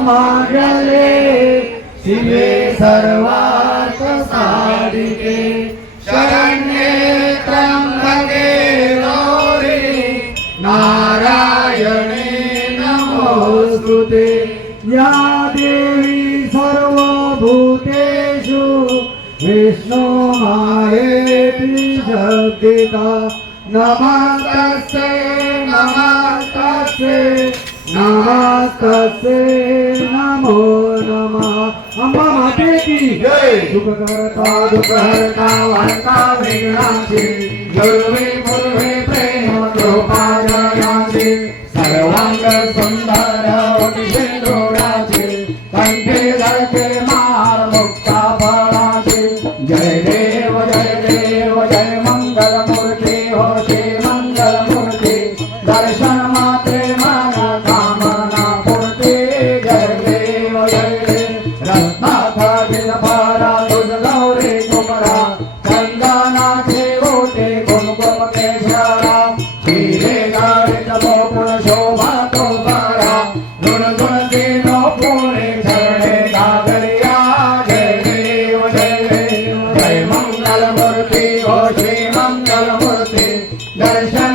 जले शिवे सर्वार्थसारिके शरण्ये त्रं नगे लौरे नारायणे नमोस्कृते या देवी सर्वभूतेषु विष्णो मारेति सिता नमः तस्य। नमस्ते नमो नमः। अम्बा माते की। जय। दुखहर्ता दुखहर्ता वार्ता विघ्नांसि दुर्वे पूर्वे प्रेम कृपा जयासि सर्वांग सुंदर। दर्शन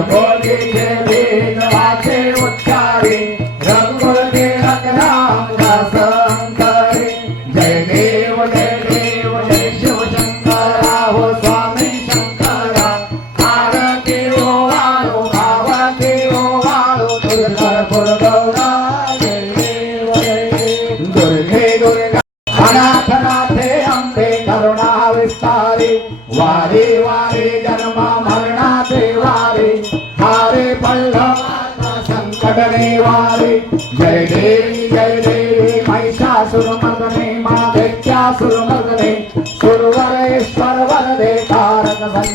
all the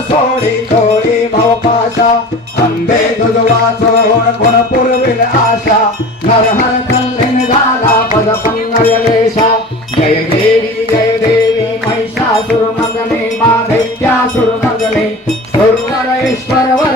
सोनी थोडी भाव पाशा. अंबे दुजवा चोड कोण पुरविल आशा. हर हर कल्लेन झाला पद पंगल वेशा जय देवी जय देवी महिषासुर महिषा सुरमगने माधैत्या सुरमगने सुरकर ईश्वर वर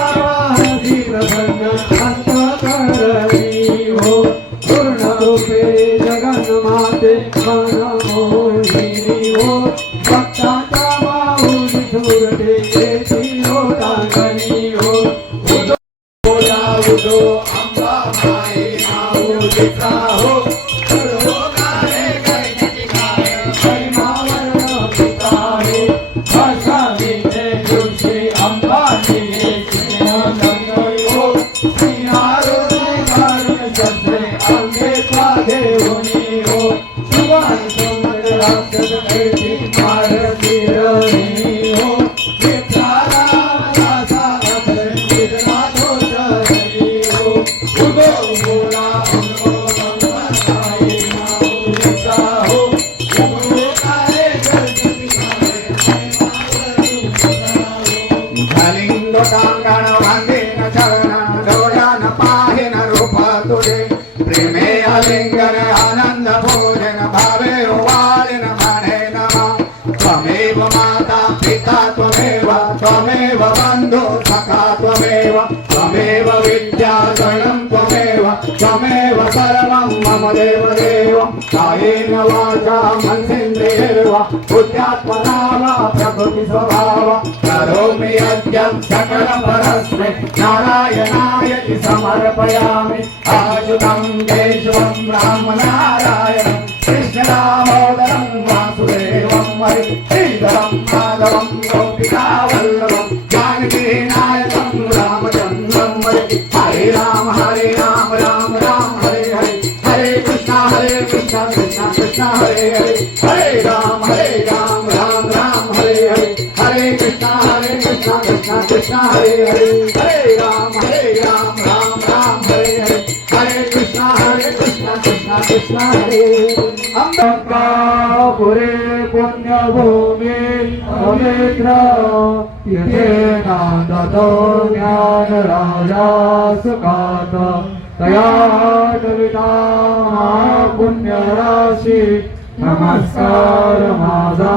प्रेमे अलिंगन आनंद भोजन भावे वालिन म्हणे नमा त्वमेव माता पिता त्वमेव त्वमेव बन्धु सखा त्वमेव त्वमेव विद्या गणं त्वमेव त्वमेव सर्वं मम देव కాయేన వాచా మనసేంద్రియేర్వ బుద్ధ్యాత్మనావ ప్రభుకి స్వభావ కరోమి అద్యం వాసుదేవం మరి శ్రీధరం మాధవం గోపికా कृष्णा हरे कृष्णा कृष्णा कृष्णा हरे हरे हरे राम हरे राम राम राम हरे हरे हरे कृष्णा हरे कृष्णा कृष्णा कृष्णा हरे हरे हरे राम हरे राम राम राम हरे हरे हरे कृष्णा हरे कृष्णा कृष्णा कृष्णा हरे अंबकापुरे पुण्यभूमी पवित्र तिथे नांदतो ज्ञान राजा सुखात तया कविता पुण्यराशी नमस्कार माझा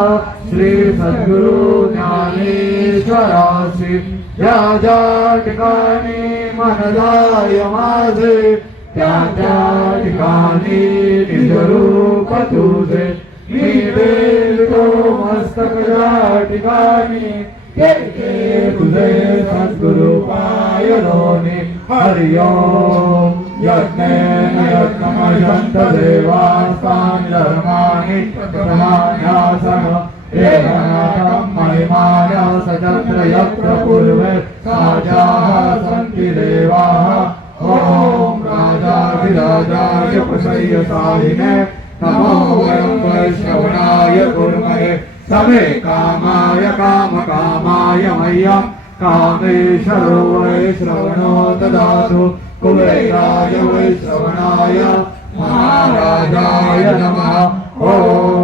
श्री सद्गुरु ज्ञानेश्वराशी ज्या ज्या ठिकाणी मन जाय माझे त्या त्या ठिकाणी निजरूप तुझे मी बेलतो मस्तक ज्या ठिकाणी तुझे सद्गुरु पायलोने हरि ओम। एकनाथं महिमाया सचत्र यत्र पूर्वे साजाः सन्ति देवाः। ॐ नमो वयं वैश्रवणाय कुर्महे समे कामाय कामकामाय मह्यं। कामेश्वरो वै श्रवणो ददातु कुबेराय वै श्रवणाय महाराजाय नमः ॐ